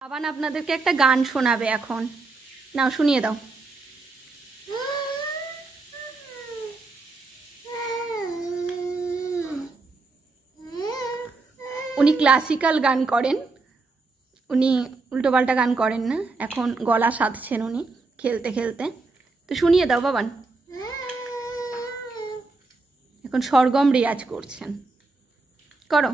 বাবান আপনাদেরকে একটা গান শোনাবে এখন। নাও শুনিয়ে দাও। উনি ক্লাসিক্যাল গান করেন, উনি উল্টোপাল্টা গান করেন না। এখন গলা সাধছেন উনি খেলতে খেলতে। তো শুনিয়ে দাও বাবান। এখন সরগম রেয়াজ করছেন, করো।